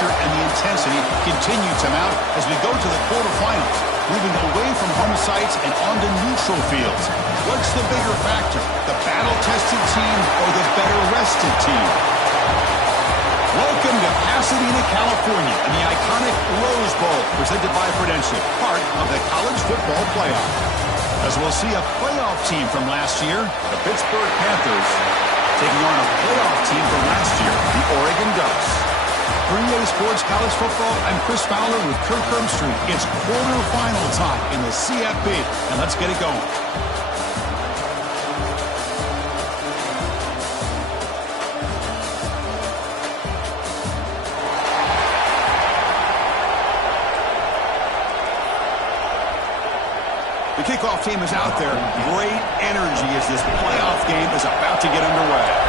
pressure and the intensity continue to mount as we go to the quarterfinals, moving away from home sites and onto neutral fields. What's the bigger factor, the battle-tested team or the better-rested team? Welcome to Pasadena, California, and the iconic Rose Bowl, presented by Prudential, part of the college football playoff. As we'll see a playoff team from last year, the Pittsburgh Panthers, taking on a playoff team from last year, the Oregon Ducks. For EA Sports College Football, I'm Chris Fowler with Kirk Herbstreit. It's quarterfinal time in the CFB, and let's get it going. The kickoff team is out there. Great energy as this playoff game is about to get underway.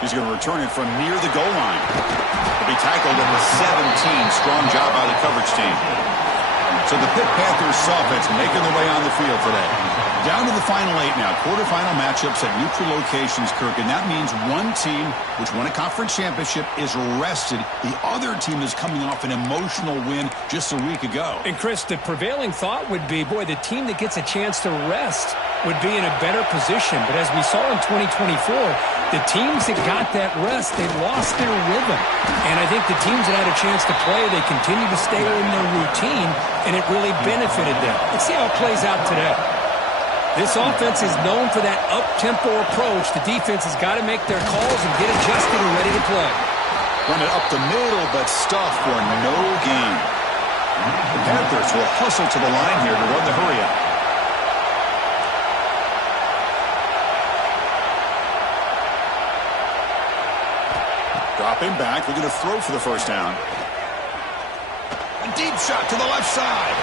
He's going to return it from near the goal line. He'll be tackled at the 17. Strong job by the coverage team. So the Pitt Panthers offense making their way on the field today. Down to the final 8 now. Quarterfinal matchups at neutral locations, Kirk. And that means one team, which won a conference championship, is rested. The other team is coming off an emotional win just a week ago. And, Chris, the prevailing thought would be, boy, the team that gets a chance to rest would be in a better position. But as we saw in 2024, the teams that got that rest, they lost their rhythm. And I think the teams that had a chance to play, they continue to stay in their routine, and it really benefited them. Let's see how it plays out today. This offense is known for that up-tempo approach. The defense has got to make their calls and get adjusted and ready to play. Run it up the middle, but stuff for no gain. The Panthers will hustle to the line here to run the hurry-up. Dropping back, looking to throw for the first down. A deep shot to the left side.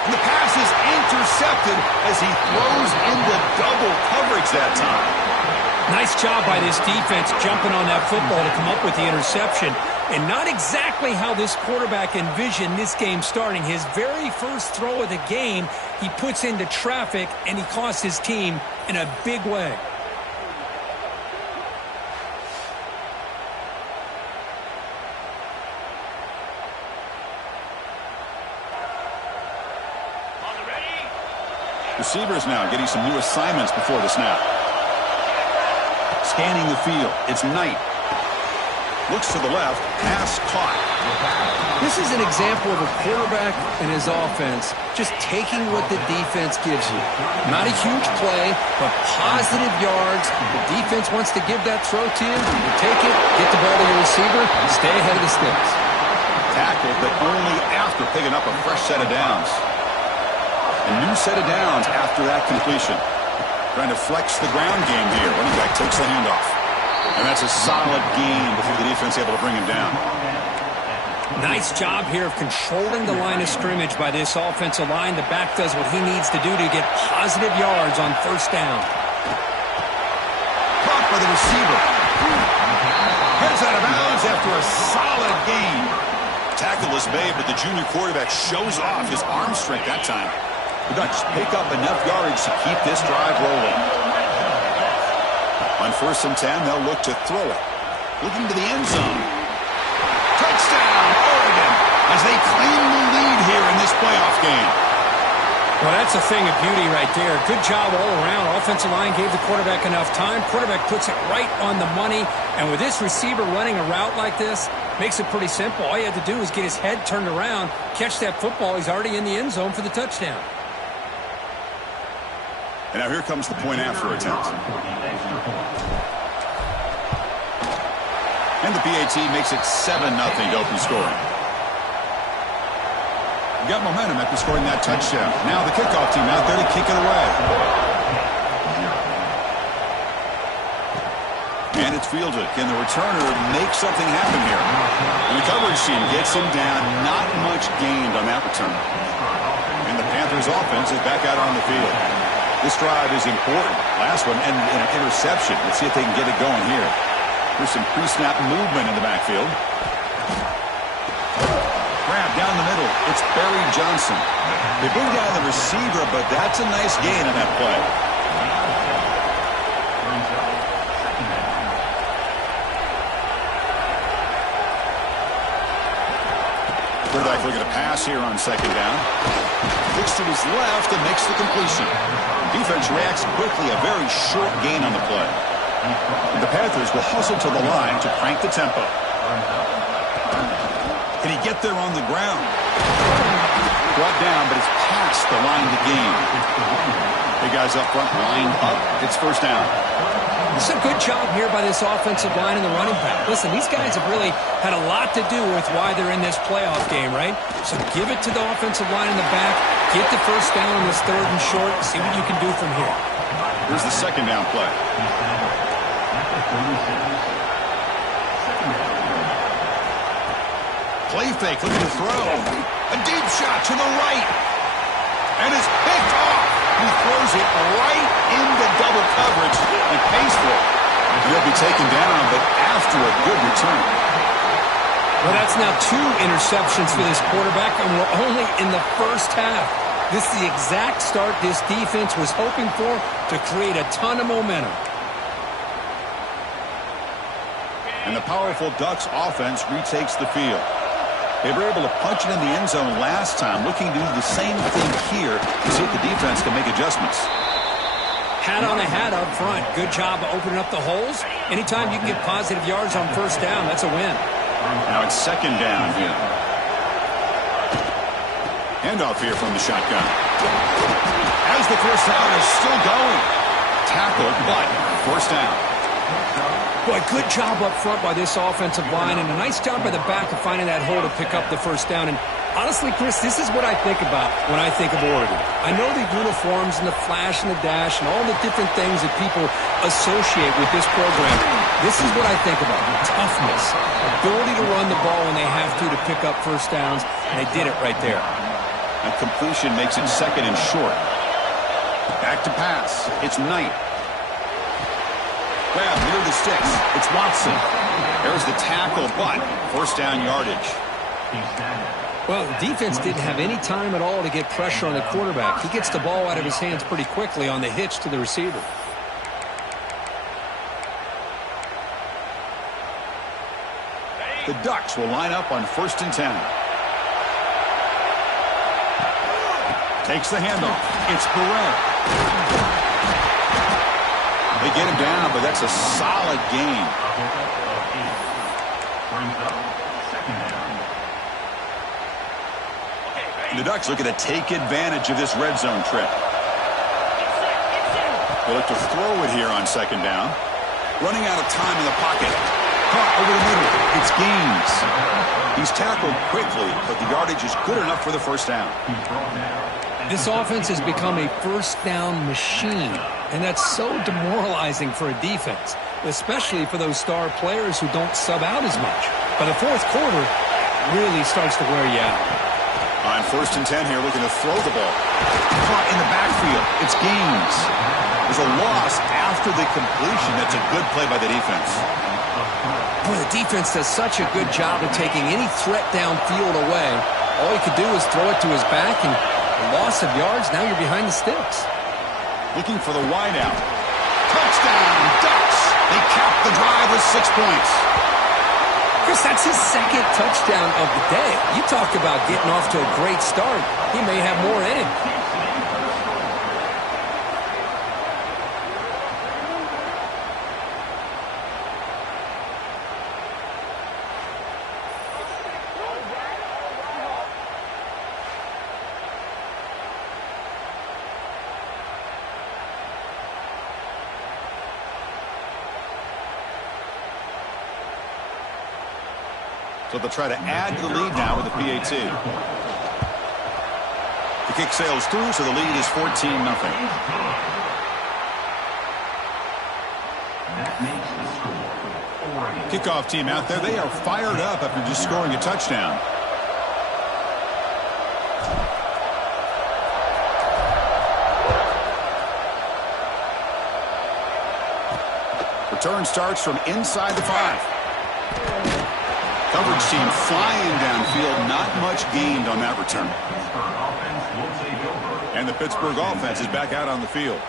And the pass is intercepted as he throws into double coverage that time. Nice job by this defense jumping on that football to come up with the interception. And not exactly how this quarterback envisioned this game starting. His very first throw of the game, he puts into traffic, and he costs his team in a big way. Receivers now getting some new assignments before the snap. Scanning the field. It's Knight. Looks to the left. Pass caught. This is an example of a quarterback and his offense just taking what the defense gives you. Not a huge play, but positive yards. The defense wants to give that throw to you. You take it, get the ball to your receiver, stay ahead of the sticks. Tackled, but only after picking up a fresh set of downs. A new set of downs after that completion. Trying to flex the ground game here. Running back takes the handoff. And that's a solid gain before the defense able to bring him down. Nice job here of controlling the line of scrimmage by this offensive line. The back does what he needs to do to get positive yards on first down. Caught by the receiver. Heads out of bounds after a solid gain. Tackle is made, but the junior quarterback shows off his arm strength that time. The Ducks pick up enough yardage to keep this drive rolling. On 1st and 10, they'll look to throw it. Looking to the end zone. Touchdown, Oregon, as they claim the lead here in this playoff game. Well, that's a thing of beauty right there. Good job all around. Offensive line gave the quarterback enough time. Quarterback puts it right on the money. And with this receiver running a route like this, makes it pretty simple. All you had to do is get his head turned around, catch that football. He's already in the end zone for the touchdown. And now here comes the point after attempt. And the PAT makes it 7-0 to open scoring. Got momentum after scoring that touchdown. Now the kickoff team out there to kick it away. And it's fielded. Can the returner make something happen here? And the coverage team gets him down. Not much gained on that return. And the Panthers offense is back out on the field. This drive is important. Last one, and an interception. Let's see if they can get it going here. There's some pre-snap movement in the backfield. Grab down the middle. It's Barry Johnson. They bring down the receiver, but that's a nice gain on that play. Quarterback looking to pass here on second down. Looks to his left and makes the completion. Defense reacts quickly, a very short gain on the play. And the Panthers will hustle to the line to crank the tempo. Can he get there on the ground? Brought down, but it's past the line to gain. Big guys up front lined up. It's first down. This is a good job here by this offensive line and the running back. Listen, these guys have really had a lot to do with why they're in this playoff game, right? So give it to the offensive line in the back. Get the first down on this third and short. See what you can do from here. Here's the second down play. Play fake, looking to throw. A deep shot to the right. And it's picked off. He throws it right into double coverage and pays for it. He'll be taken down, but after a good return. Well, that's now 2 interceptions for this quarterback, and we're only in the first half. This is the exact start this defense was hoping for to create a ton of momentum. And the powerful Ducks offense retakes the field. They were able to punch it in the end zone last time, looking to do the same thing here to see if the defense can make adjustments. Hat on a hat up front. Good job of opening up the holes. Anytime you can get positive yards on first down, that's a win. Now it's second down here. Handoff here from the shotgun. As the first down is still going. Tackled, but first down. Boy, good job up front by this offensive line, and a nice job by the back of finding that hole to pick up the first down. And honestly, Chris, this is what I think about when I think of Oregon. I know the uniforms and the flash and the dash and all the different things that people associate with this program. This is what I think about. Toughness, ability to run the ball when they have to pick up first downs, and they did it right there. A completion makes it second and short. Back to pass. It's Knight. Grab near the sticks. It's Watson. There's the tackle, but first down yardage. Well, the defense didn't have any time at all to get pressure on the quarterback. He gets the ball out of his hands pretty quickly on the hitch to the receiver. The Ducks will line up on 1st and 10. Takes the handoff. It's Barrett. They get him down, but that's a solid gain. And the Ducks looking to take advantage of this red zone trip. They look to throw it here on second down. Running out of time in the pocket. Caught over the middle. It's Gaines. He's tackled quickly, but the yardage is good enough for the first down. This offense has become a first down machine, and that's so demoralizing for a defense, especially for those star players who don't sub out as much. But the fourth quarter really starts to wear you out. On 1st and 10 here, looking to throw the ball. Caught in the backfield. It's Gaines. There's a loss after the completion. That's a good play by the defense. Boy, the defense does such a good job of taking any threat downfield away. All he could do is throw it to his back, and loss of yards, now you're behind the sticks. Looking for the wideout. Touchdown, Ducks! They cap the drive with 6 points. Chris, that's his second touchdown of the day. You talk about getting off to a great start. He may have more in him. So they'll try to add to the lead now with the PAT. The kick sails through, so the lead is 14-0. Kickoff team out there. They are fired up after just scoring a touchdown. Return starts from inside the 5. Coverage team flying downfield. Not much gained on that return. And the Pittsburgh offense is back out on the field.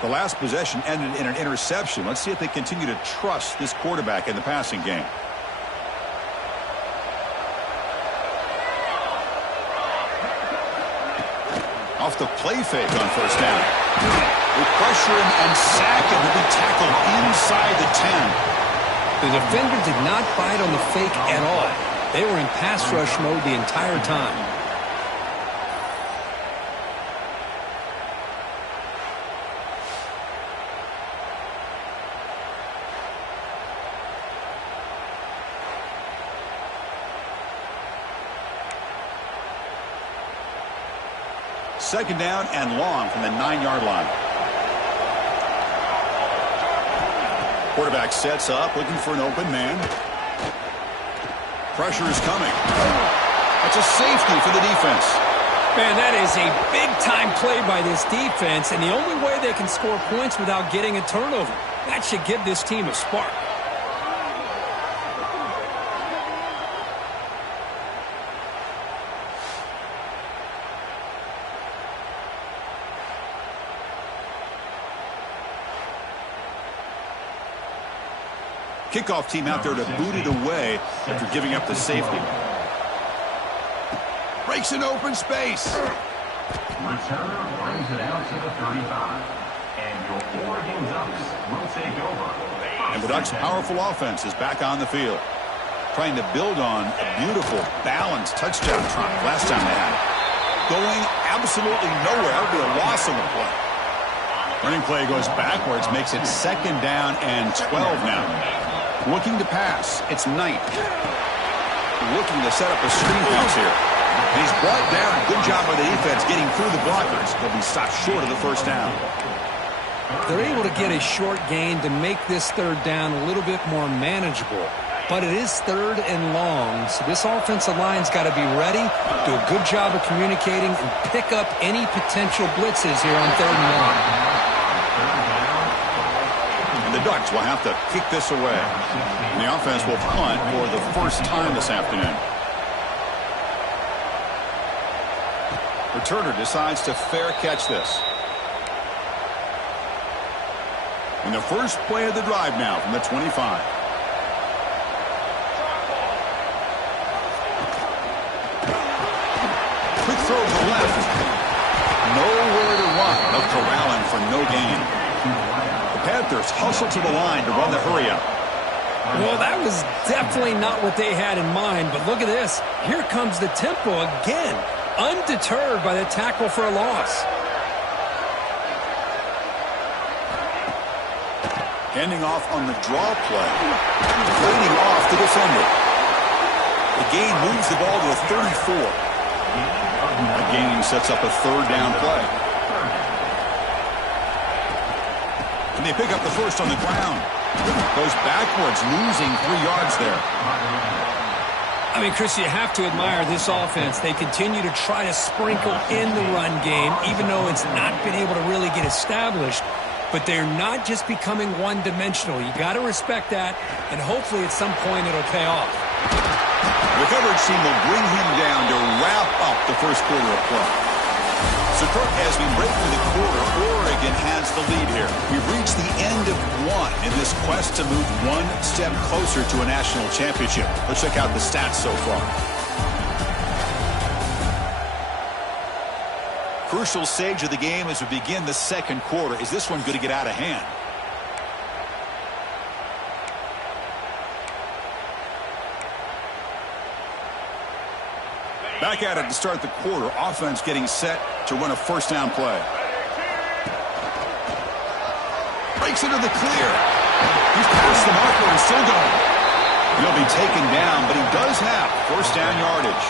The last possession ended in an interception. Let's see if they continue to trust this quarterback in the passing game. Off the play fake on first down. They pressure him and sack him. He'll be tackled inside the 10. The defender did not bite on the fake at all. They were in pass rush mode the entire time. Second down and long from the 9-yard line. Quarterback sets up, looking for an open man. Pressure is coming. That's a safety for the defense. Man, that is a big-time play by this defense, and the only way they can score points without getting a turnover. That should give this team a spark. Kickoff team out there to boot it away after giving up the safety. Breaks an open space. Returner brings it out to the 35. And your Oregon Ducks will take over. And the Ducks' powerful offense is back on the field, trying to build on a beautiful, balanced touchdown drive last time they had it. Going absolutely nowhere. That would be a loss on the play. Running play goes backwards, makes it second down and 12 now. Looking to pass. It's Knight. Looking to set up a screen pass here. And he's brought down. Good job by the defense getting through the blockers. He'll be stopped short of the first down. They're able to get a short gain to make this third down a little bit more manageable. But it is third and long, so this offensive line's got to be ready, do a good job of communicating, and pick up any potential blitzes here on third and long. And the Ducks will have to kick this away. And the offense will punt for the first time this afternoon. Returner decides to fair catch this. And the first play of the drive now from the 25. Quick throw to the left. Nowhere to run. They'll corral him for no gain. The Panthers hustle to the line to run the hurry up. Well, that was definitely not what they had in mind, but look at this. Here comes the tempo again, undeterred by the tackle for a loss. Handing off on the draw play. Fading off the defender. The gain moves the ball to a 34. The gain sets up a third down play. And they pick up the first on the ground. Goes backwards, losing 3 yards there. I mean, Chris, you have to admire this offense. They continue to try to sprinkle in the run game, even though it's not been able to really get established. But they're not just becoming one-dimensional. You got to respect that, and hopefully at some point it'll pay off. The coverage team will bring him down to wrap up the first quarter of play. So, Kirk, as we break through the quarter, Oregon has the lead here. We've reached the end of one in this quest to move one step closer to a national championship. Let's check out the stats so far. Crucial stage of the game as we begin the second quarter. Is this one going to get out of hand? Back at it to start the quarter. Offense getting set to run a first down play. Breaks into the clear. He's past the marker and still going. He'll be taken down, but he does have first down yardage.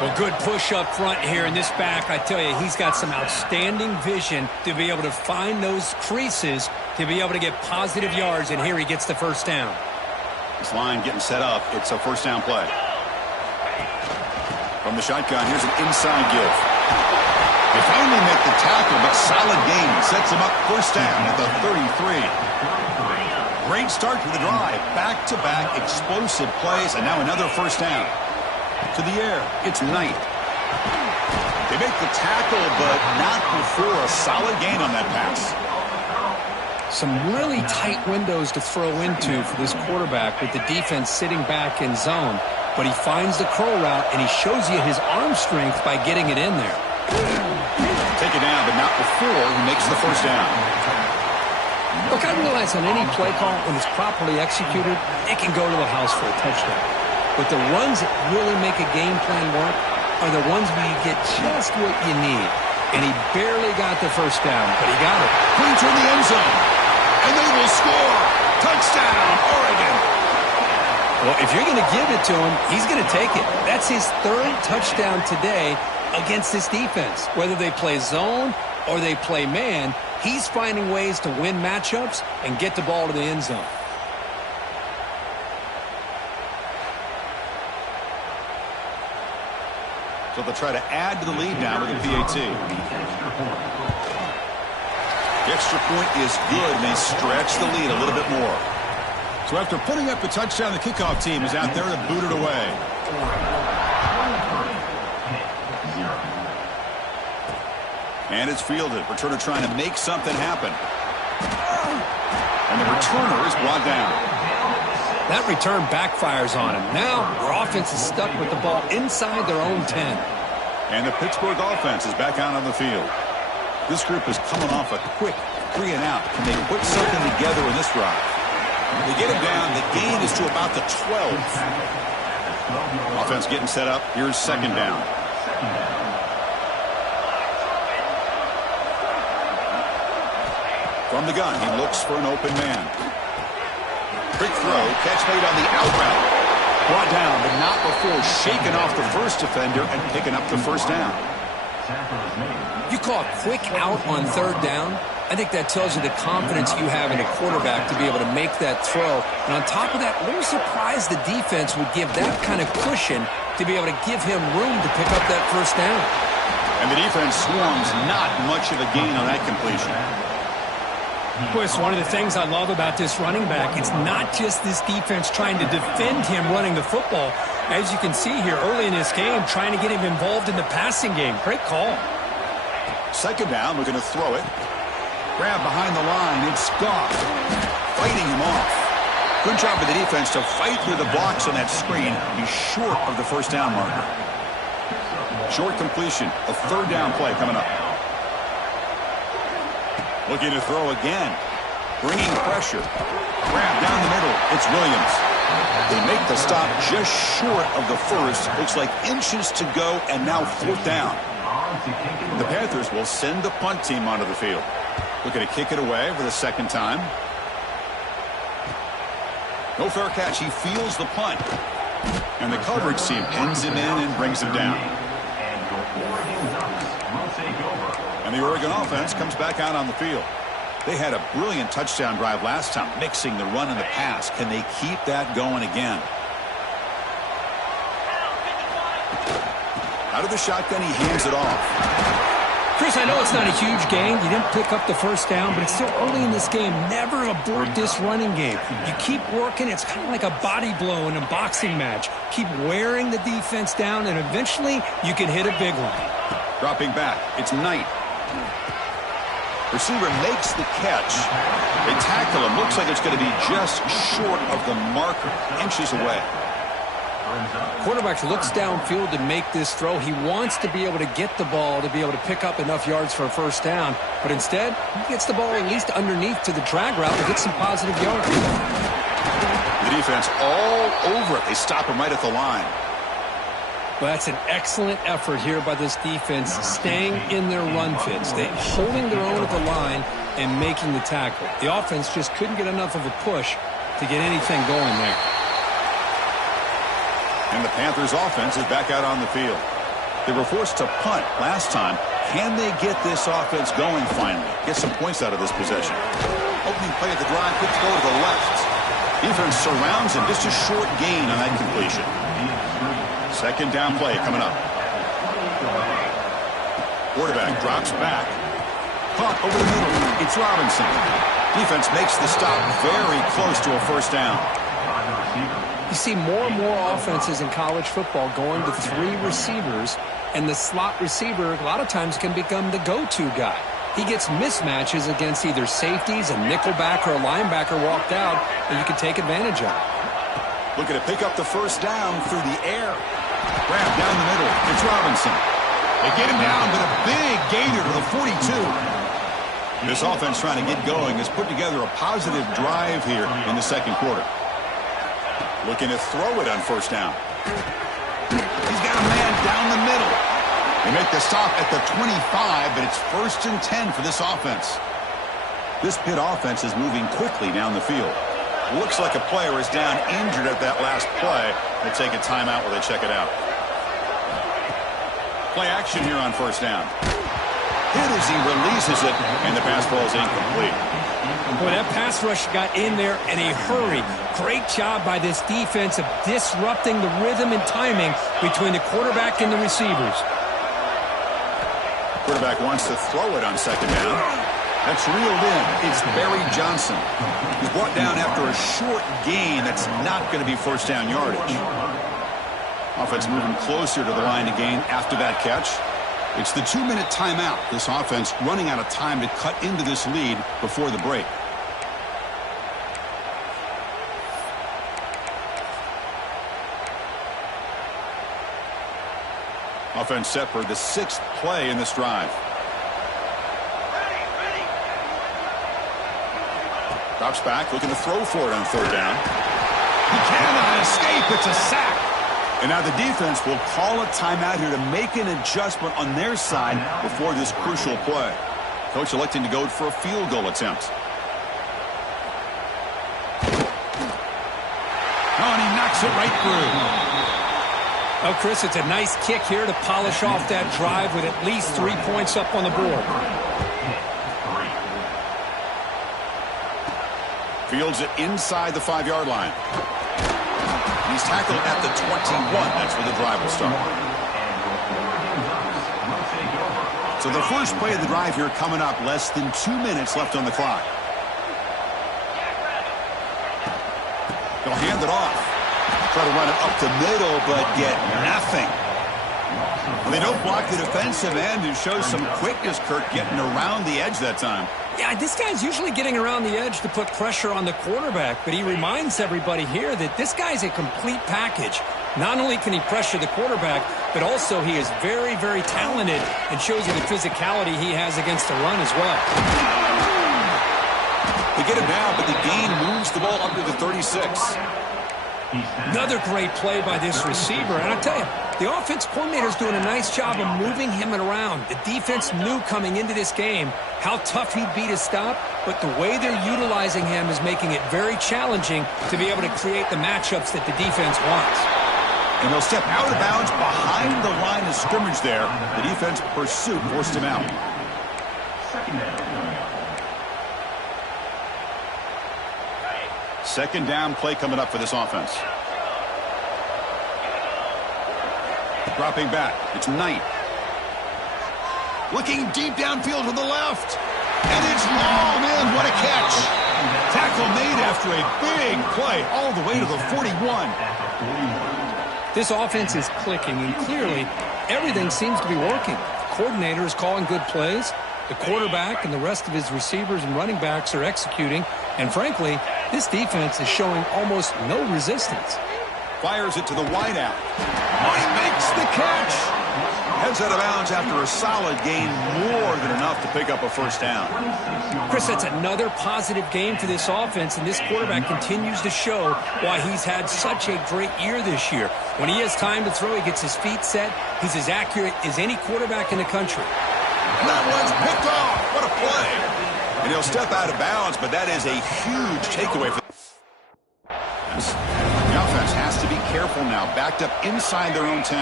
Well, good push up front here in this back. I tell you, he's got some outstanding vision to be able to find those creases to be able to get positive yards, and here he gets the first down. This line getting set up. It's a first down play. From the shotgun, here's an inside give. They finally make the tackle, but solid gain. Sets him up first down at the 33. Great start to the drive. Back-to-back explosive plays, and now another first down. To the air, it's Knight. They make the tackle, but not before a solid gain on that pass. Some really tight windows to throw into for this quarterback with the defense sitting back in zone. But he finds the curl route, and he shows you his arm strength by getting it in there. take it down, but not before he makes the first down. Look, I realize on any play call, when it's properly executed, it can go to the house for a touchdown. But the runs that really make a game plan work are the ones where you get just what you need. And he barely got the first down, but he got it. Points in the end zone. And they will score. Touchdown, Oregon. Well, if you're going to give it to him, he's going to take it. That's his third touchdown today against this defense. Whether they play zone or they play man, he's finding ways to win matchups and get the ball to the end zone. So they'll try to add to the lead now with a PAT. The extra point is good, and they stretch the lead a little bit more. So after putting up the touchdown, the kickoff team is out there to boot it away. And it's fielded. Returner trying to make something happen. And the returner is brought down. That return backfires on him. Now their offense is stuck with the ball inside their own 10. And the Pittsburgh offense is back out on the field. This group is coming off a quick 3 and out. Can they put something together in this drive? They get him down. The gain is to about the 12. Offense getting set up. Here's second down. From the gun, he looks for an open man. Quick throw, catch made on the out route. Brought down, but not before shaking off the first defender and picking up the first down. You call a quick out on third down? I think that tells you the confidence you have in a quarterback to be able to make that throw. And on top of that, a little surprised the defense would give that kind of cushion to be able to give him room to pick up that first down. And the defense swarms not much of a gain on that completion. Boy, it's one of the things I love about this running back. It's not just this defense trying to defend him running the football. As you can see here early in this game, trying to get him involved in the passing game. Great call. Second down, we're going to throw it. Grab behind the line. It's Goff fighting him off. Good job of the defense to fight through the blocks on that screen. He's short of the first down marker. Short completion. A third down play coming up. Looking to throw again. Bringing pressure. Grab down the middle. It's Williams. They make the stop just short of the first. Looks like inches to go, and now fourth down. The Panthers will send the punt team onto the field. Looking to kick it away for the second time. No fair catch. He feels the punt. And the coverage team pins him in and brings him down. And the Oregon offense comes back out on the field. They had a brilliant touchdown drive last time, mixing the run and the pass. Can they keep that going again? Out of the shotgun, he hands it off. Chris, I know it's not a huge gain. You didn't pick up the first down, but it's still early in this game. Never abort this running game. You keep working. It's kind of like a body blow in a boxing match. Keep wearing the defense down, and eventually you can hit a big one. Dropping back, it's Knight. Receiver makes the catch. They tackle him. Looks like it's going to be just short of the marker, inches away. Quarterback looks downfield to make this throw. He wants to be able to get the ball to be able to pick up enough yards for a first down. But instead, he gets the ball at least underneath to the drag route to get some positive yards. The defense all over it. They stop him right at the line. Well, that's an excellent effort here by this defense, staying in their run fits. They holding their own at the line and making the tackle. The offense just couldn't get enough of a push to get anything going there. And the Panthers offense is back out on the field. They were forced to punt last time. Can they get this offense going finally? Get some points out of this possession. Opening play of the drive, quick throw to the left. Defense surrounds him. Just a short gain on that completion. Second down play coming up. Quarterback drops back. Caught over the middle. It's Robinson. Defense makes the stop very close to a first down. You see more and more offenses in college football going to 3 receivers, and the slot receiver a lot of times can become the go-to guy. He gets mismatches against either safeties, a nickelback, or a linebacker walked out, and you can take advantage of it. Looking to pick up the first down through the air. Grab down the middle. It's Robinson. They get him down, but a big gainer to the 42. This offense trying to get going has put together a positive drive here in the second quarter. Looking to throw it on first down. He's got a man down the middle. They make the stop at the 25, but it's 1st and 10 for this offense. This Pitt offense is moving quickly down the field. Looks like a player is down injured at that last play. They'll take a timeout while they check it out. Play action here on first down. Hit as he releases it, and the pass ball is incomplete. Boy, that pass rush got in there in a hurry. Great job by this defense of disrupting the rhythm and timing between the quarterback and the receivers. Quarterback wants to throw it on second down. That's reeled in. It's Barry Johnson. He's brought down after a short gain that's not going to be first down yardage. Offense moving closer to the line to gain after that catch. It's the 2-minute timeout. This offense running out of time to cut into this lead before the break. Offense set for the 6th play in this drive. Drops back, looking to throw for it on third down. He cannot escape. It's a sack. And now the defense will call a timeout here to make an adjustment on their side before this crucial play. Coach electing to go for a field goal attempt. Oh, and he knocks it right through. Oh, Chris, it's a nice kick here to polish off that drive with at least 3 points up on the board. Fields it inside the 5-yard line. He's tackled at the 21. That's where the drive will start. So the first play of the drive here coming up, less than 2 minutes left on the clock. They'll hand it off. Try to run it up the middle, but get nothing. Well, they don't block the defensive end who shows some quickness, Kirk, getting around the edge that time. Yeah, this guy's usually getting around the edge to put pressure on the quarterback, but he reminds everybody here that this guy's a complete package. Not only can he pressure the quarterback, but also he is very, very talented and shows you the physicality he has against the run as well. They get him down, but the gain moves the ball up to the 36. Another great play by this receiver, and I tell you, the offense coordinator's doing a nice job of moving him around. The defense knew coming into this game how tough he'd be to stop, but the way they're utilizing him is making it very challenging to be able to create the matchups that the defense wants. And he'll step out of bounds behind the line of scrimmage there. The defense pursuit forced him out. Second down play coming up for this offense. Dropping back. It's Knight. Looking deep downfield to the left. And it's long in. What a catch. Tackle made after a big play all the way to the 41. This offense is clicking, and clearly everything seems to be working. The coordinator is calling good plays. The quarterback and the rest of his receivers and running backs are executing. And frankly, this defense is showing almost no resistance. Fires it to the wideout. Oh, he makes the catch. Heads out of bounds after a solid gain, more than enough to pick up a first down. Chris, that's another positive game for this offense, and this quarterback continues to show why he's had such a great year this year. When he has time to throw, he gets his feet set. He's as accurate as any quarterback in the country. And that one's picked off. What a play. And he'll step out of bounds, but that is a huge takeaway for the offense has to be careful now. Backed up inside their own 10.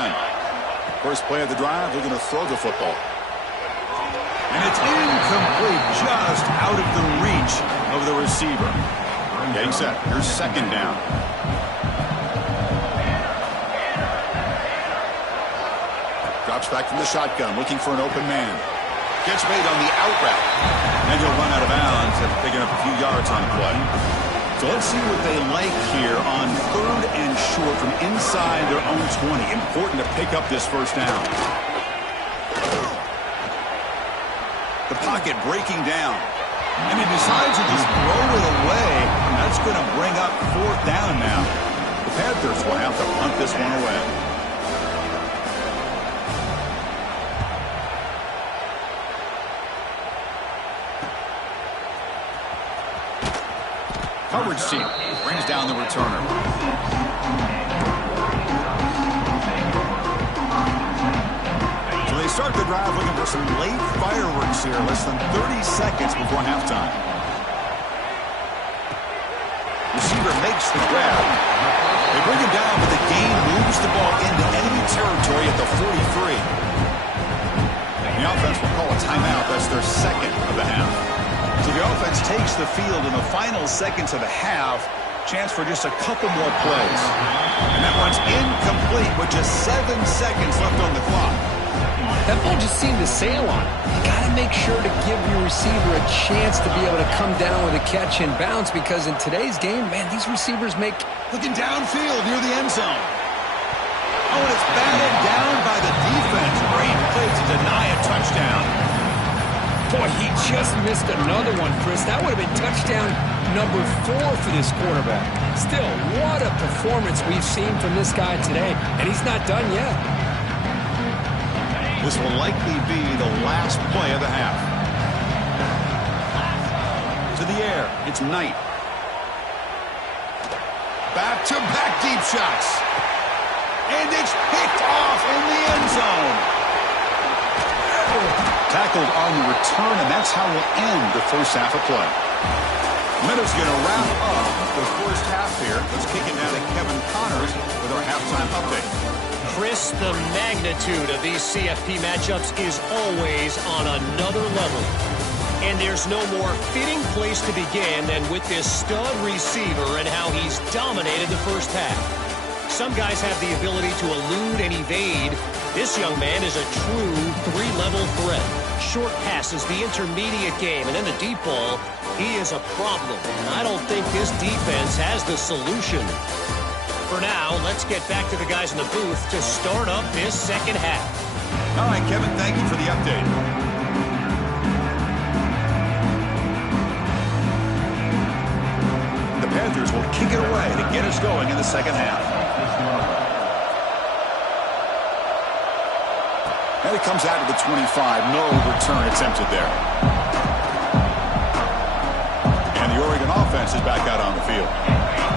First play of the drive, they're going to throw the football. And it's incomplete, just out of the reach of the receiver. Getting set. Here's second down. Drops back from the shotgun, looking for an open man. Gets made on the out route. And he'll run out of bounds after picking up a few yards on the play. So let's see what they like here on third and short from inside their own 20. Important to pick up this first down. The pocket breaking down. And he decides to just throw it away. And that's going to bring up fourth down now. The Panthers will have to punt this one away. coverage team brings down the returner. So they start the drive looking for some late fireworks here, less than 30 seconds before halftime. Receiver makes the grab. They bring him down, but the gain moves the ball into enemy territory at the 43. The offense will call a timeout. That's their second of the half. So the offense takes the field in the final seconds of the half. Chance for just a couple more plays. And that one's incomplete with just 7 seconds left on the clock. That ball just seemed to sail on it. You got to make sure to give your receiver a chance to be able to come down with a catch and bounce, because in today's game, man, these receivers make... Looking downfield near the end zone. Oh, and it's batted down by the defense. Great play to deny a touchdown. Boy, he just missed another one, Chris. That would have been touchdown number 4 for this quarterback. Still, what a performance we've seen from this guy today, and he's not done yet. This will likely be the last play of the half. To the air, it's Knight. Back-to-back deep shots. And it's picked off in the end zone. Tackled on the return, and that's how we'll end the first half of play. Meadows going to wrap up the first half here. Let's kick it down to Kevin Connors with our halftime update. Chris, the magnitude of these CFP matchups is always on another level. And there's no more fitting place to begin than with this stud receiver and how he's dominated the first half. Some guys have the ability to elude and evade. This young man is a true 3-level threat. Short passes, the intermediate game, and then the deep ball. He is a problem. And I don't think this defense has the solution. For now, let's get back to the guys in the booth to start up this second half. All right, Kevin, thank you for the update. The Panthers will kick it away to get us going in the second half. And it comes out to the 25. No return attempted there. And the Oregon offense is back out on the field.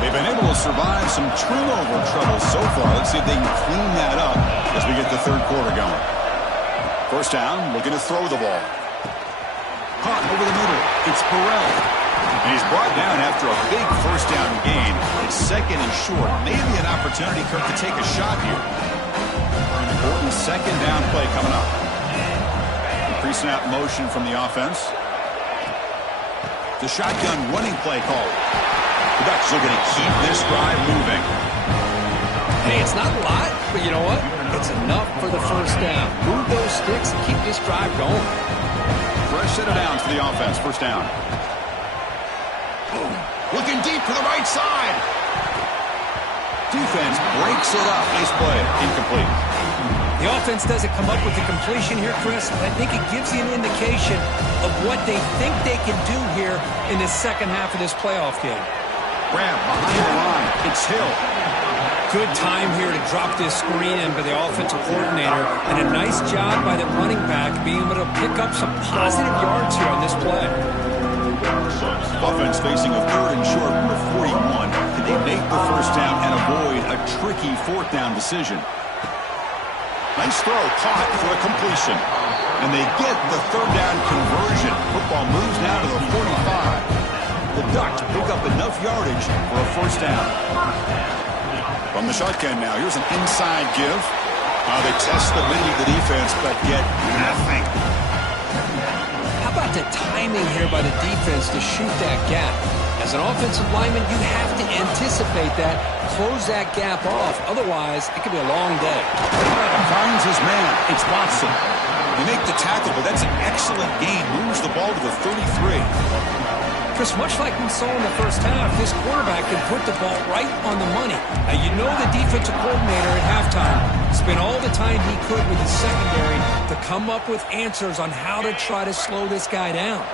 They've been able to survive some turnover trouble so far. Let's see if they can clean that up as we get the third quarter going. First down, looking to throw the ball. Caught over the middle. It's Burrell. And he's brought down after a big first down gain. It's second and short. Maybe an opportunity, Kirk, to take a shot here. An important second down play coming up. Pre-snap motion from the offense. The shotgun running play called. The Ducks looking to keep this drive moving. Hey, it's not a lot, but you know what? It's enough for the first down. Move those sticks and keep this drive going. Fresh set of downs for the offense. First down. Looking deep to the right side. Defense breaks it up. Nice play. Incomplete. The offense doesn't come up with the completion here, Chris. I think it gives you an indication of what they think they can do here in the second half of this playoff game. Grab behind the line. It's Hill. Good time here to drop this screen in by the offensive coordinator, and a nice job by the running back being able to pick up some positive yards here on this play. Offense facing a third and short from the 41. Can they make the first down and avoid a tricky fourth down decision? Nice throw, caught for a completion. And they get the third down conversion. Football moves now to the 45. The Ducks pick up enough yardage for a first down. From the shotgun now, here's an inside give. They test the middle of the defense, but get nothing. How about the timing here by the defense to shoot that gap? As an offensive lineman, you have to anticipate that, close that gap off. Otherwise, it could be a long day. Finds his man. It's Watson. They make the tackle, but that's an excellent gain. Moves the ball to the 33. Chris, much like we saw in the first half, this quarterback can put the ball right on the money. Now, you know the defensive coordinator at halftime spent all the time he could with his secondary to come up with answers on how to try to slow this guy down.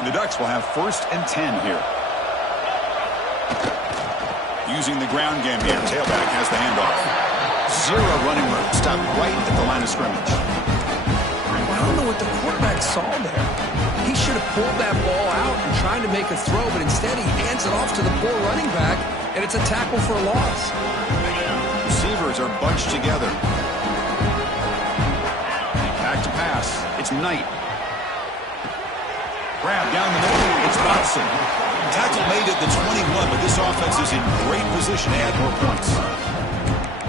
And the Ducks will have first and 10 here. Using the ground game here. Tailback has the handoff. Zero running room. Stopped right at the line of scrimmage. I don't know what the quarterback saw there. He should have pulled that ball out and tried to make a throw, but instead he hands it off to the poor running back, and it's a tackle for a loss. Receivers are bunched together. Back to pass. It's Knight. Grab down the middle. It's Watson. Tackle made at the 21, but this offense is in great position to add more points.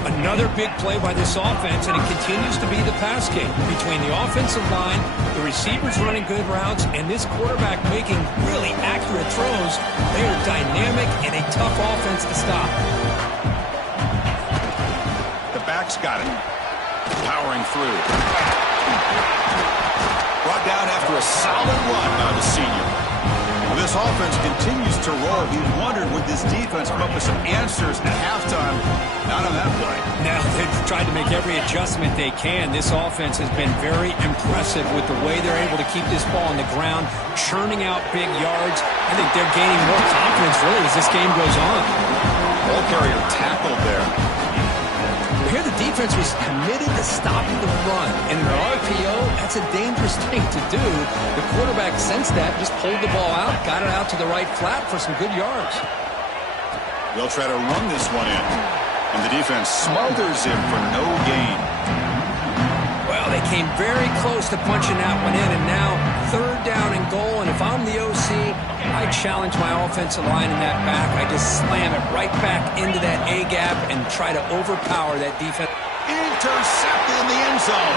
Another big play by this offense, and it continues to be the pass game between the offensive line, the receivers running good routes, and this quarterback making really accurate throws. They are dynamic and a tough offense to stop. The back's got it. Powering through. Brought down after a solid run by the senior. Well, this offense continues to roll. We wondered, would this defense come up with some answers at halftime? Not on that play. Now they've tried to make every adjustment they can. This offense has been very impressive with the way they're able to keep this ball on the ground, churning out big yards. I think they're gaining more confidence, really, as this game goes on. Ball carrier tackled there. Here the defense was committed to stopping the run. And in an RPO, that's a dangerous thing to do. The quarterback sensed that, just pulled the ball out, got it out to the right flat for some good yards. They'll try to run this one in. And the defense smothers him for no gain. Well, they came very close to punching that one in, and now 3rd down and goal. And if I'm the OC, I challenge my offensive line in that back. I just slam it right back into that A-gap and try to overpower that defense. Intercepted in the end zone.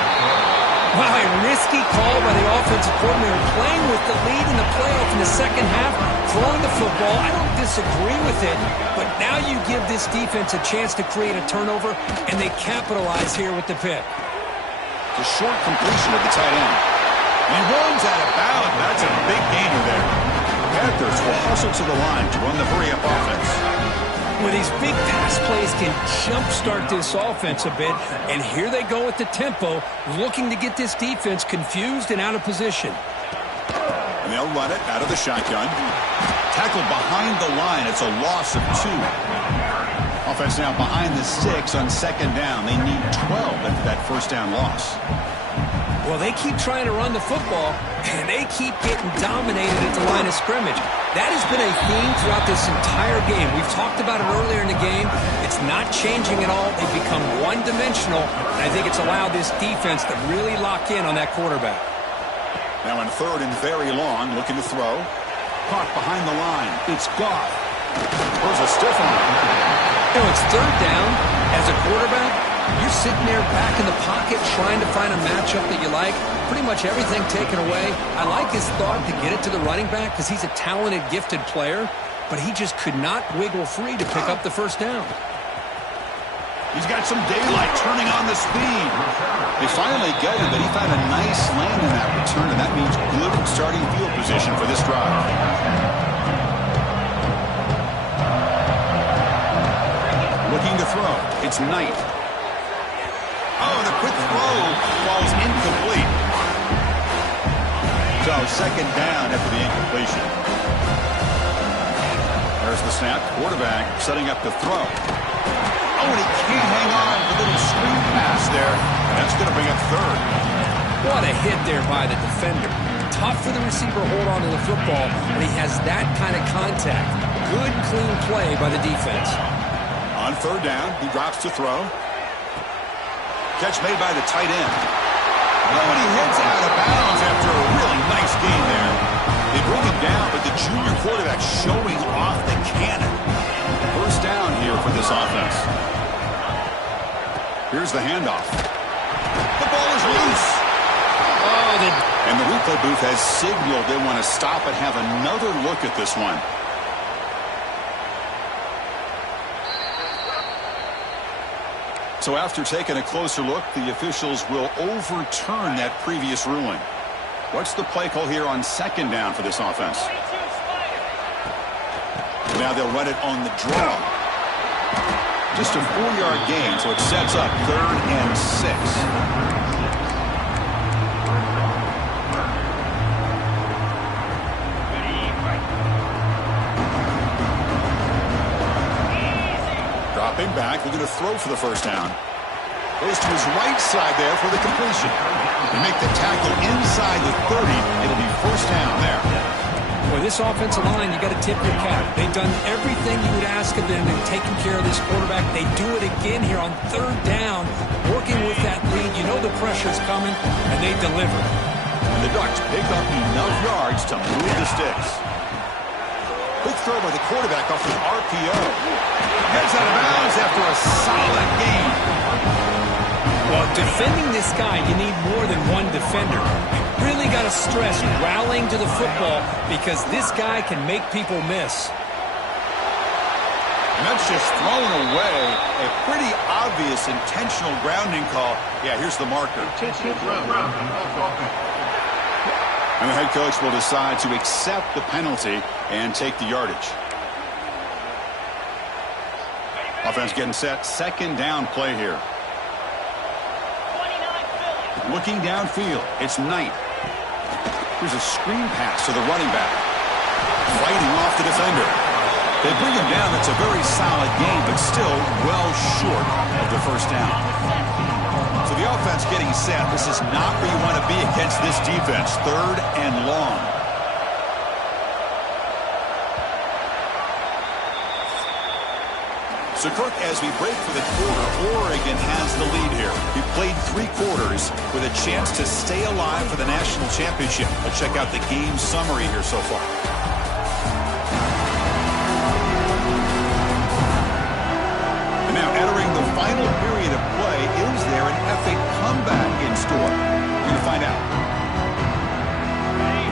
Wow, a risky call by the offensive coordinator, playing with the lead in the playoff in the second half, throwing the football. I don't disagree with it, but now you give this defense a chance to create a turnover, and they capitalize here with the pick. The short completion of the tight end. He runs out of bounds. That's a big gainer there. Panthers will hustle to the line to run the hurry-up offense. Well, these big pass plays can jumpstart this offense a bit, and here they go with the tempo, looking to get this defense confused and out of position. And they'll run it out of the shotgun. Tackled behind the line. It's a loss of 2. Offense now behind the 6 on 2nd down. They need 12 after that 1st down loss. Well, they keep trying to run the football, and they keep getting dominated at the line of scrimmage. That has been a theme throughout this entire game. We've talked about it earlier in the game. It's not changing at all. They've become one-dimensional, and I think it's allowed this defense to really lock in on that quarterback. Now in 3rd and very long, looking to throw. Caught behind the line. It's Goff. There's a stiff arm. You know, it's 3rd down. As a quarterback, you're sitting there back in the pocket trying to find a matchup that you like. Pretty much everything taken away. I like his thought to get it to the running back because he's a talented, gifted player, but he just could not wiggle free to pick up the 1st down. He's got some daylight turning on the speed. They finally get him, but he found a nice lane in that return, and that means good starting field position for this drive. Looking to throw. It's Knight. Oh, the quick throw falls incomplete. So 2nd down after the incompletion. There's the snap. Quarterback setting up the throw. Oh, and he can't hang on. A little screen pass there. And that's going to bring up 3rd. What a hit there by the defender. Tough for the receiver to hold on to the football, and he has that kind of contact. Good, clean play by the defense. On 3rd down, he drops to throw. Catch made by the tight end. Oh, and he heads out of bounds after a really nice game there. They bring him down, but the junior quarterback showing off the cannon. 1st down here for this offense. Here's the handoff. The ball is loose. And the replay booth has signaled they want to stop and have another look at this one. So after taking a closer look, the officials will overturn that previous ruling. What's the play call here on 2nd down for this offense? Now they'll run it on the draw. Just a 4-yard gain, so it sets up 3rd and 6. Dropping back, looking to throw for the 1st down. Goes to his right side there for the completion. They make the tackle inside the 30. It'll be first down there. Boy, this offensive line, you got to tip your cap. They've done everything you would ask of them in taking care of this quarterback. They do it again here on third down, working with that lead. You know the pressure's coming, and they deliver. And the Ducks pick up enough yards to move the sticks. Quick throw by the quarterback off the RPO. Gets out of bounds after a solid game. Well, defending this guy, you need more than one defender. You really got to stress rallying to the football because this guy can make people miss. And that's just thrown away. A pretty obvious intentional grounding call. Yeah, here's the marker. And the head coach will decide to accept the penalty and take the yardage. Offense getting set. Second down play here. Looking downfield. It's Knight. Here's a screen pass to the running back. Fighting off the defender. They bring him down. It's a very solid game, but still well short of the first down. So the offense getting set. This is not where you want to be against this defense. Third and long. So, Kirk, as we break for the quarter, Oregon has the lead here. We played 3 quarters with a chance to stay alive for the national championship. Let's check out the game summary here so far. And now entering the final period of play, is there an epic comeback in store? We're going to find out.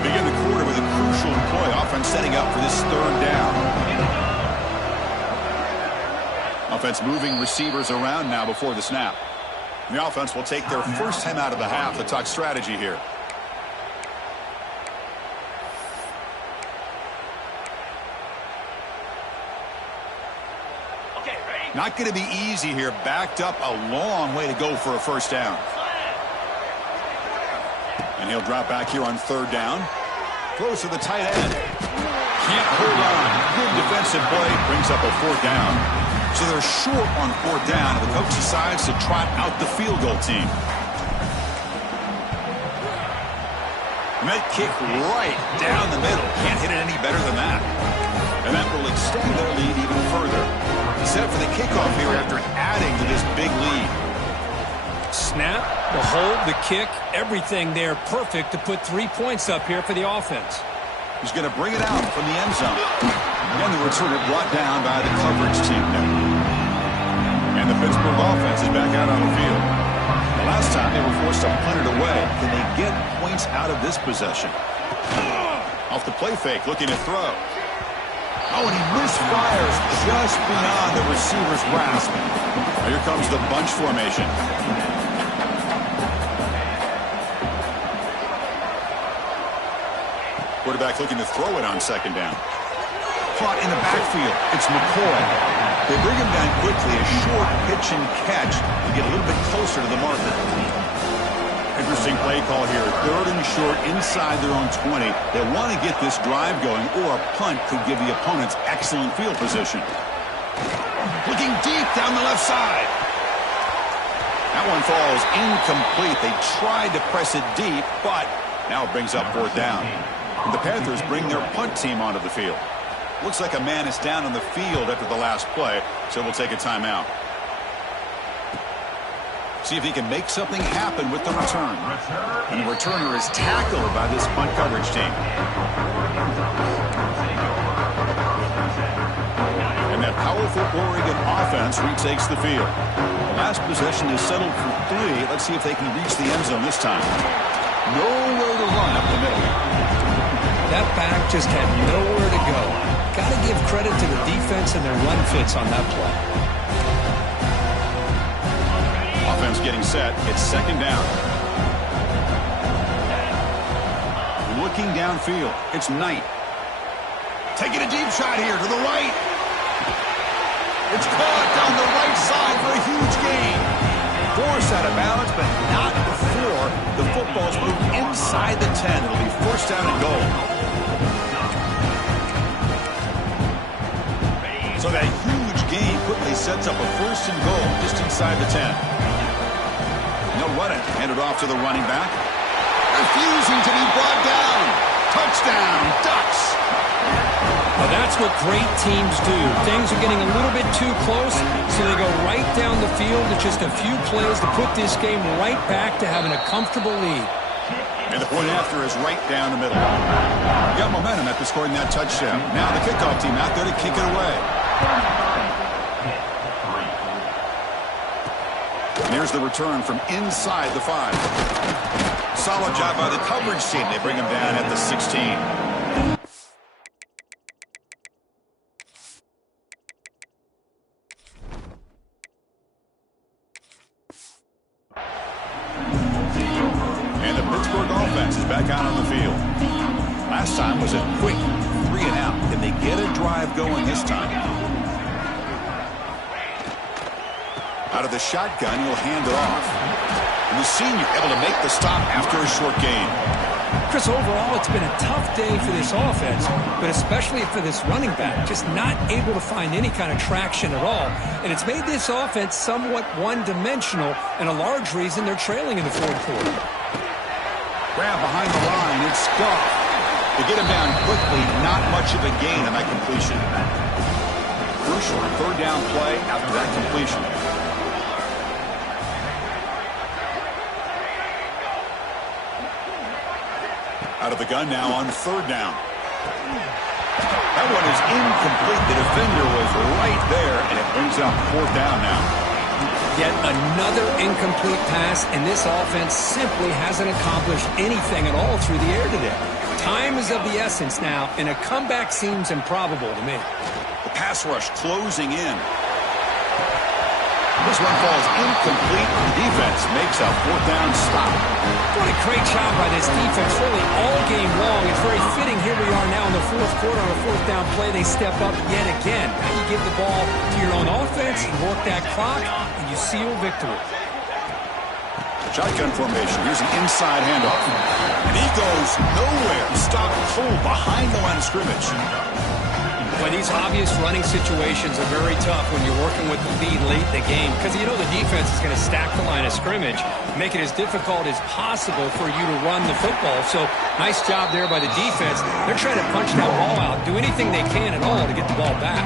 We begin the quarter with a crucial play. Offense setting up for this third down. Offense moving receivers around now before the snap. And the offense will take their first time out of the half to talk strategy here. Okay, ready? Not going to be easy here. Backed up a long way to go for a first down. And he'll drop back here on third down. Throws to the tight end. Can't hold on. Good defensive play. Brings up a fourth down. So they're short on fourth down, and the coach decides to trot out the field goal team. And that kick right down the middle. Can't hit it any better than that. And that will extend their lead even further. Set for the kickoff here after adding to this big lead. Snap, the hold, the kick, everything there perfect to put 3 points up here for the offense. He's going to bring it out from the end zone. And the returner brought down by the coverage team there. And the Pittsburgh offense is back out on the field. The last time they were forced to punt it away. Can they get points out of this possession? Off the play fake, looking to throw. Oh, and he misfires just beyond the receiver's grasp. Now here comes the bunch formation. Quarterback looking to throw it on second down. Caught in the backfield. It's McCoy. They bring him down quickly. A short pitch and catch to get a little bit closer to the marker. Interesting play call here. Third and short inside their own 20. They want to get this drive going, or a punt could give the opponents excellent field position. Looking deep down the left side. That one falls incomplete. They tried to press it deep, but now it brings up fourth down. And the Panthers bring their punt team onto the field. Looks like a man is down on the field after the last play, so we'll take a timeout. See if he can make something happen with the return. And the returner is tackled by this punt coverage team. And that powerful Oregon offense retakes the field. The last possession is settled for 3. Let's see if they can reach the end zone this time. Nowhere to run up the middle. That back just had nowhere to go. Got to give credit to the defense and their run fits on that play. Offense getting set. It's second down. Looking downfield. It's Knight. Taking a deep shot here to the right. It's caught down the right side for a huge gain. Forced out of bounds, but not before the football's moved inside the 10. It'll be first down and goal. So that huge gain quickly sets up a first and goal just inside the 10. And they'll run it. Hand it off to the running back. Refusing to be brought down. Touchdown, Ducks. Well, that's what great teams do. Things are getting a little bit too close, so they go right down the field with just a few plays to put this game right back to having a comfortable lead. And the point after is right down the middle. Got momentum after scoring that touchdown. Now the kickoff team out there to kick it away. And here's the return from inside the 5. Solid job by the coverage team. They bring him down at the 16. Back out on the field. Last time was a quick 3 and out. Can they get a drive going this time? Out of the shotgun, he'll hand it off. And the senior able to make the stop after a short gain. Chris, overall, it's been a tough day for this offense, but especially for this running back, just not able to find any kind of traction at all. And it's made this offense somewhat one-dimensional, and a large reason they're trailing in the fourth quarter. Grab behind the line, it's Goff. They get him down quickly, not much of a gain on that completion. Crucial third down play after that completion. Out of the gun now on third down. That one is incomplete. The defender was right there, and it brings up fourth down now. Yet another incomplete pass, and this offense simply hasn't accomplished anything at all through the air today. Time is of the essence now, and a comeback seems improbable to me. The pass rush closing in. This one falls incomplete. The defense makes a fourth down stop. What a great job by this defense really all game long. It's very fitting here we are now in the fourth quarter on a fourth down play. They step up yet again. Now you give the ball to your own offense, you work that clock, and you seal victory. Shotgun formation. Here's an inside handoff. And he goes nowhere. Stopped cold behind the line of scrimmage. Well, these obvious running situations are very tough when you're working with the lead late in the game because you know the defense is going to stack the line of scrimmage, make it as difficult as possible for you to run the football. So nice job there by the defense. They're trying to punch that ball out, do anything they can at all to get the ball back.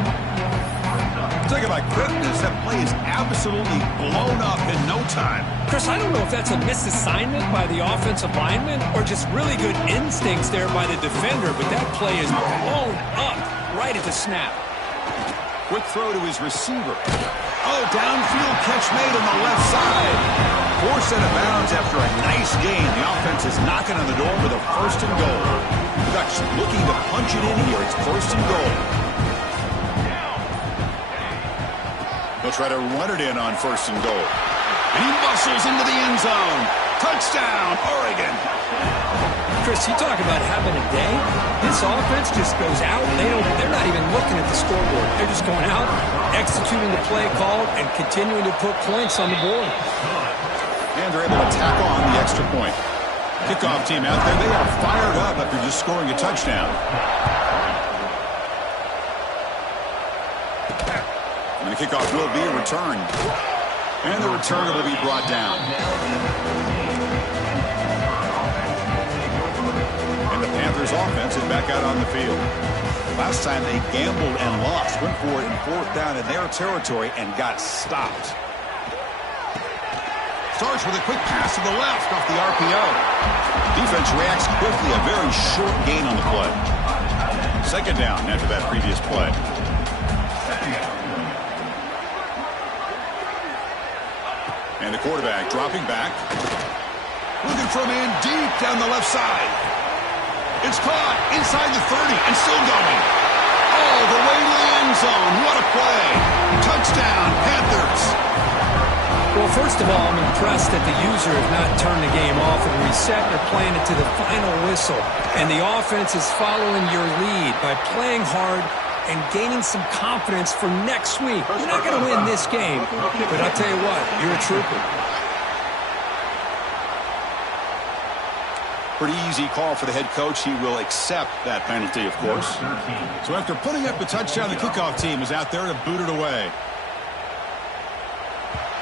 Talk about quickness. That play is absolutely blown up in no time. Chris, I don't know if that's a misassignment by the offensive lineman or just really good instincts there by the defender, but that play is blown up right at the snap. Quick throw to his receiver. Oh, downfield catch made on the left side. Forced out of bounds after a nice gain. The offense is knocking on the door with a first and goal. The Ducks looking to punch it in here. It's first and goal. They'll try to run it in on first and goal. And he muscles into the end zone. Touchdown, Oregon. Chris, you talk about having a day. This offense just goes out. They're not even looking at the scoreboard. They're just going out, executing the play called, and continuing to put points on the board. And they're able to tack on the extra point. Kickoff team out there. They are fired up after just scoring a touchdown. And the kickoff will be returned. And the returner will be brought down. And the Panthers offense is back out on the field. Last time they gambled and lost. Went for it in fourth down in their territory and got stopped. Starts with a quick pass to the left off the RPO. Defense reacts quickly. A very short gain on the play. Second down after that previous play. And the quarterback dropping back. Looking for a man deep down the left side. It's caught inside the 30 and still going. All the way to the end zone. What a play. Touchdown, Panthers. Well, first of all, I'm impressed that the user has not turned the game off and reset. They're playing it to the final whistle. And the offense is following your lead by playing hard and gaining some confidence for next week. You're not going to win this game, but I'll tell you what, you're a trooper. Pretty easy call for the head coach. He will accept that penalty, of course. So after putting up the touchdown, the kickoff team is out there to boot it away.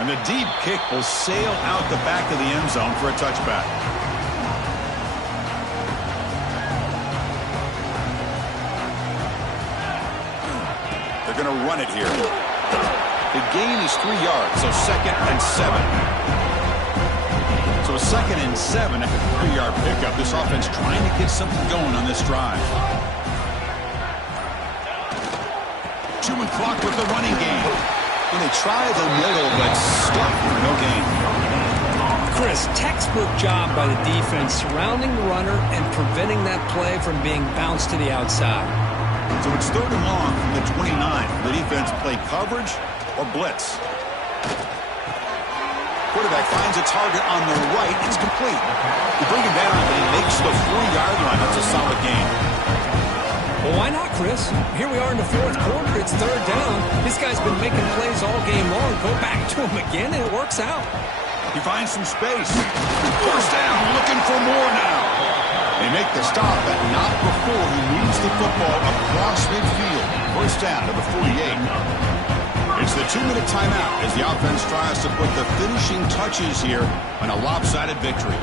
And the deep kick will sail out the back of the end zone for a touchback. They're going to run it here. The gain is 3 yards, so 2nd and 7. So a 2nd and 7 at the 3-yard pickup. This offense trying to get something going on this drive. 2-minute clock with the running game. And they try the middle, but stuck for no gain. Chris, textbook job by the defense surrounding the runner and preventing that play from being bounced to the outside. So it's 3rd and long from the 29. The defense play coverage or blitz. Quarterback finds a target on the right. It's complete. They bring him down, and he makes the 4-yard line. That's a solid gain. Well, why not, Chris? Here we are in the 4th quarter. It's 3rd down. This guy's been making plays all game long. Go back to him again, and it works out. He finds some space. 1st down, looking for more now. They make the stop, but not before he moves the football across midfield. 1st down to the 48. It's the 2-minute timeout as the offense tries to put the finishing touches here on a lopsided victory.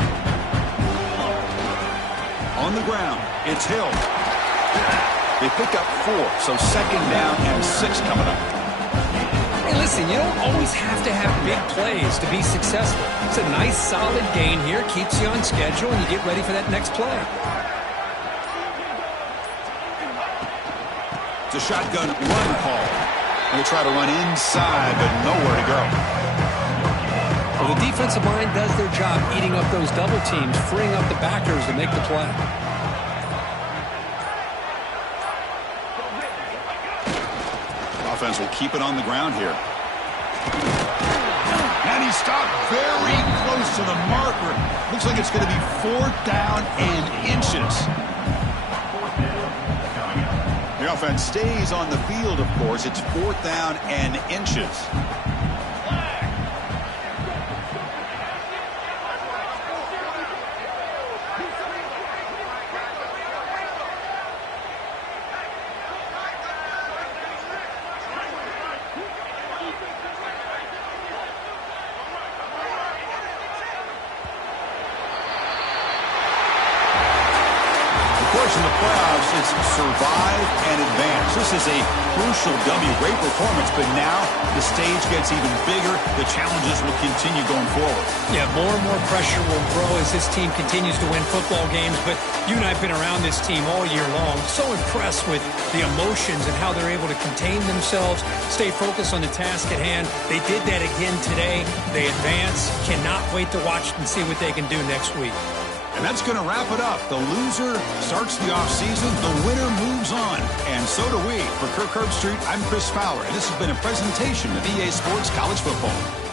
On the ground, it's Hill. They pick up 4, so 2nd down and 6 coming up. Hey, listen, you don't always have to have big plays to be successful. It's a nice, solid gain here, keeps you on schedule, and you get ready for that next play. It's a shotgun run call. They try to run inside, but nowhere to go. Well, the defensive line does their job eating up those double teams, freeing up the backers to make the play. Offense will keep it on the ground here. And he stopped very close to the marker. Looks like it's going to be 4th down and inches. The offense stays on the field, of course. It's 4th down and inches. In the playoffs, it's survive and advance. This is a crucial W. Great performance, but now the stage gets even bigger. The challenges will continue going forward. Yeah, more and more pressure will grow as this team continues to win football games, but you and I have been around this team all year long. So impressed with the emotions and how they're able to contain themselves, stay focused on the task at hand. They did that again today. They advance. Cannot wait to watch and see what they can do next week. And that's going to wrap it up. The loser starts the offseason. The winner moves on. And so do we. For Kirk Herbstreit, I'm Chris Fowler. And this has been a presentation of EA Sports College Football.